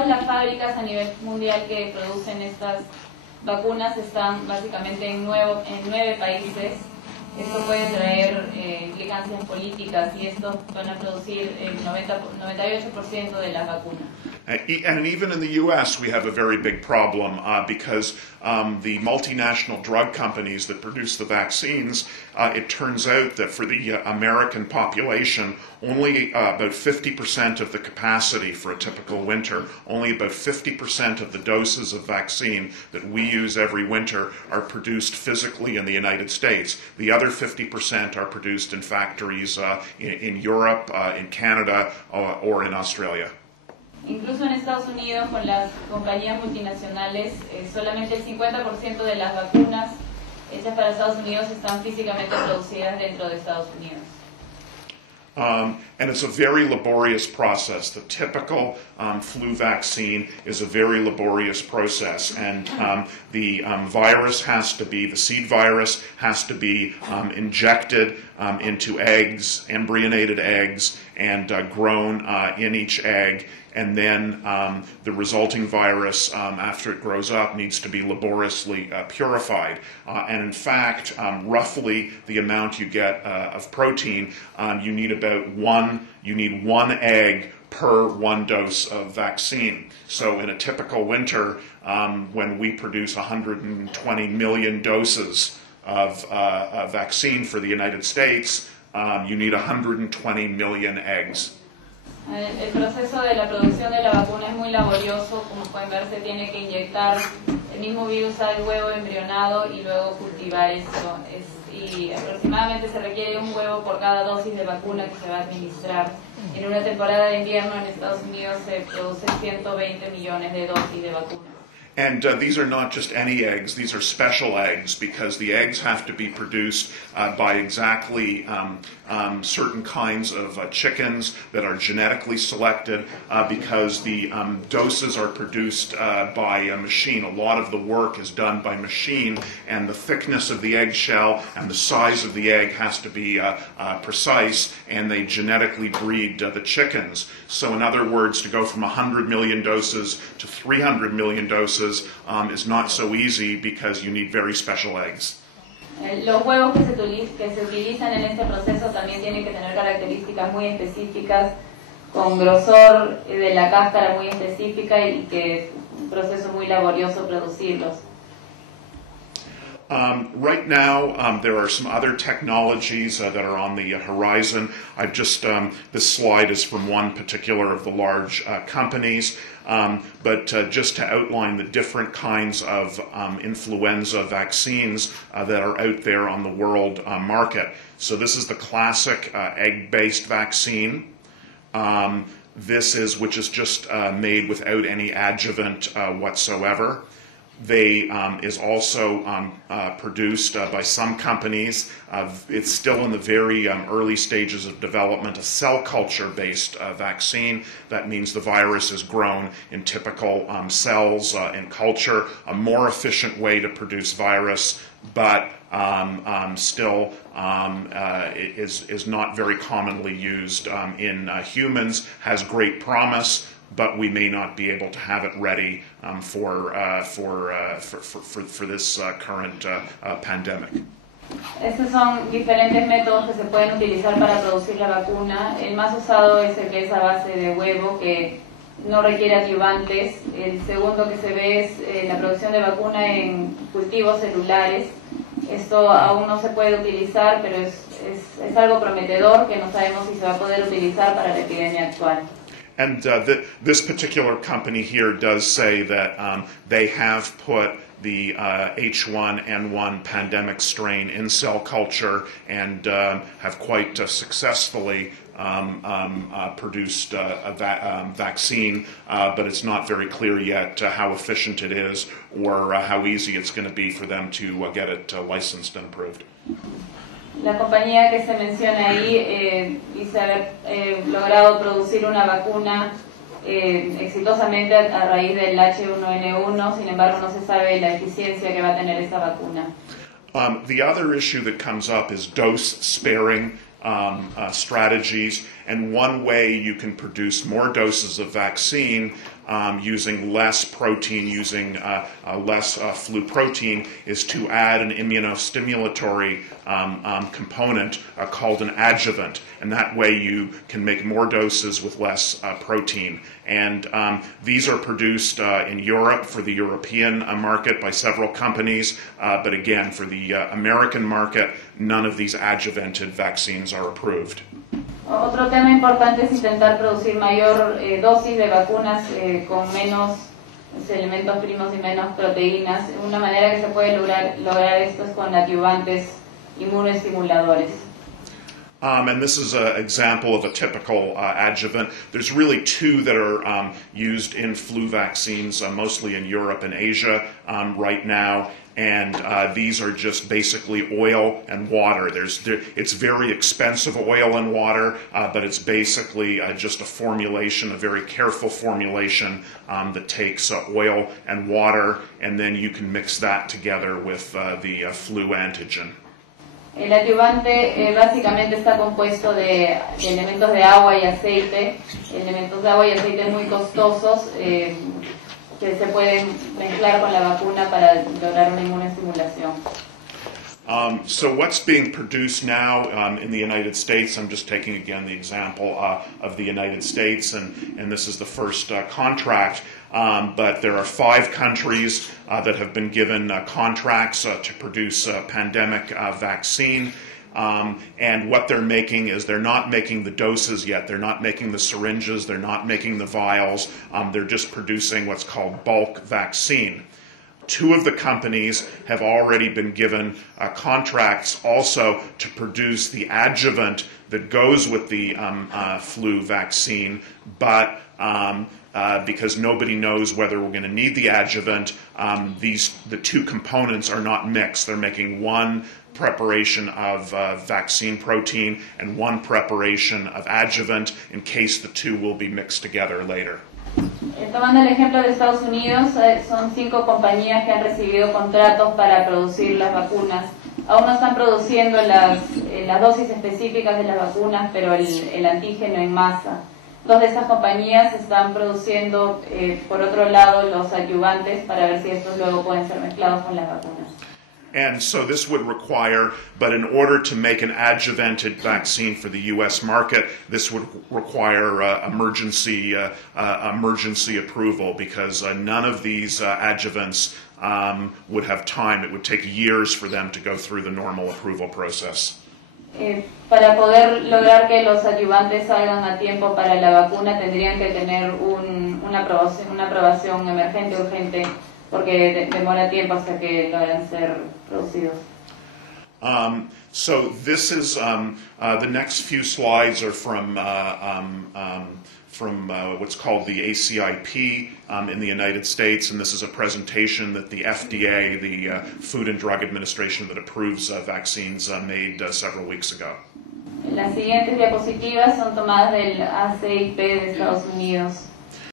todas las fábricas a nivel mundial que producen estas vacunas están básicamente en 9 países. Esto puede traer implicancias políticas y estos van a producir el 98% de las vacunas. And even in the U.S., we have a very big problem because the multinational drug companies that produce the vaccines, it turns out that for the American population, only about 50% of the capacity for a typical winter, only about 50% of the doses of vaccine that we use every winter are produced physically in the United States. The other 50% are produced in factories in Europe, in Canada, or in Australia. Incluso en Estados Unidos, con las compañías multinacionales, solamente el 50% de las vacunas hechas para Estados Unidos están físicamente producidas dentro de Estados Unidos. And it's a very laborious process. The typical flu vaccine is a very laborious process, and the virus has to be, the seed virus has to be injected into eggs, embryonated eggs, and grown in each egg. And then the resulting virus, after it grows up, needs to be laboriously purified. And in fact, roughly the amount you get of protein, you need one egg per one dose of vaccine. So in a typical winter, when we produce 120 million doses of vaccine for the United States, you need 120 million eggs. El proceso de la producción de la vacuna es muy laborioso. Como pueden ver, se tiene que inyectar el mismo virus al huevo embrionado y luego cultivar esto. Y aproximadamente se requiere un huevo por cada dosis de vacuna que se va a administrar. En una temporada de invierno en Estados Unidos se producen 120 millones de dosis de vacuna. And these are not just any eggs, these are special eggs because the eggs have to be produced by exactly certain kinds of chickens that are genetically selected because the doses are produced by a machine. A lot of the work is done by machine, and the thickness of the eggshell and the size of the egg has to be precise, and they genetically breed the chickens. So in other words, to go from 100 million doses to 300 million doses is not so easy because you need very special eggs. Los huevos que se utilizan en este proceso también tienen que tener características muy específicas, con grosor de la cáscara muy específica y que es un proceso muy laborioso producirlos. Right now, there are some other technologies that are on the horizon. I've just, this slide is from one particular of the large companies, but just to outline the different kinds of influenza vaccines that are out there on the world market. So this is the classic egg-based vaccine. Which is just made without any adjuvant whatsoever. They is also produced by some companies. It's still in the very early stages of development, a cell culture-based vaccine. That means the virus is grown in typical cells in culture, a more efficient way to produce virus, but still is not very commonly used in humans, has great promise, but we may not be able to have it ready for this current pandemic. Estos son diferentes métodos que se pueden utilizar para producir la vacuna. El más usado es el que es a base de huevo, que no requiere adyuvantes. El segundo que se ve es la producción de vacuna en cultivos celulares. Esto aún no se puede utilizar, pero es algo prometedor que no sabemos si se va a poder utilizar para la epidemia actual. And this particular company here does say that they have put the H1N1 pandemic strain in cell culture and have quite successfully produced a vaccine, but it's not very clear yet how efficient it is or how easy it's going to be for them to get it licensed and approved. La compañía que se menciona ahí dice haber logrado producir una vacuna exitosamente a raíz del H1N1, sin embargo no se sabe la eficiencia que va a tener esa vacuna. The other issue that comes up is dose-sparing strategies, and one way you can produce more doses of vaccine using less protein, using less flu protein, is to add an immunostimulatory component called an adjuvant, and that way you can make more doses with less protein. And these are produced in Europe for the European market by several companies, but again, for the American market, none of these adjuvanted vaccines are approved. Otro tema importante es intentar producir mayor dosis de vacunas con menos elementos primos y menos proteínas. Una manera que se puede lograr esto es con adyuvantes inmunoestimuladores. And this is an example of a typical adjuvant. There's really two that are used in flu vaccines, mostly in Europe and Asia right now. And these are just basically oil and water. It's very expensive oil and water, but it's basically just a formulation, a very careful formulation that takes oil and water, and then you can mix that together with the flu antigen. El adyuvante básicamente está compuesto de elementos de agua y aceite, muy costosos que se pueden mezclar con la vacuna para lograr una inmunoestimulación. So what's being produced now in the United States, I'm just taking again the example of the United States, and this is the first contract, but there are 5 countries that have been given contracts to produce a pandemic vaccine. And what they're making is they're not making the doses yet, they're not making the syringes, they're not making the vials, they're just producing what's called bulk vaccine. 2 of the companies have already been given contracts also to produce the adjuvant that goes with the flu vaccine, but because nobody knows whether we're going to need the adjuvant, the 2 components are not mixed. They're making one preparation of vaccine protein and one preparation of adjuvant in case the 2 will be mixed together later. Tomando el ejemplo de Estados Unidos, son 5 compañías que han recibido contratos para producir las vacunas. Aún no están produciendo las dosis específicas de las vacunas, pero el antígeno en masa. 2 de estas compañías están produciendo, por otro lado, los adyuvantes para ver si estos luego pueden ser mezclados con las vacunas. And so this would require, but in order to make an adjuvanted vaccine for the U.S. market, this would require emergency approval, because none of these adjuvants would have time. It would take years for them to go through the normal approval process. Para poder lograr que los adyuvantes salgan a tiempo para la vacuna, tendrían que tener una aprobación emergente, urgente, porque demora tiempo hasta que logran ser producidos. So this is the next few slides are from what's called the ACIP in the United States, and this is a presentation that the FDA, the Food and Drug Administration that approves vaccines, made several weeks ago. Las siguientes diapositivas son tomadas del ACIP de Estados Unidos.